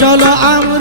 চলো আমরা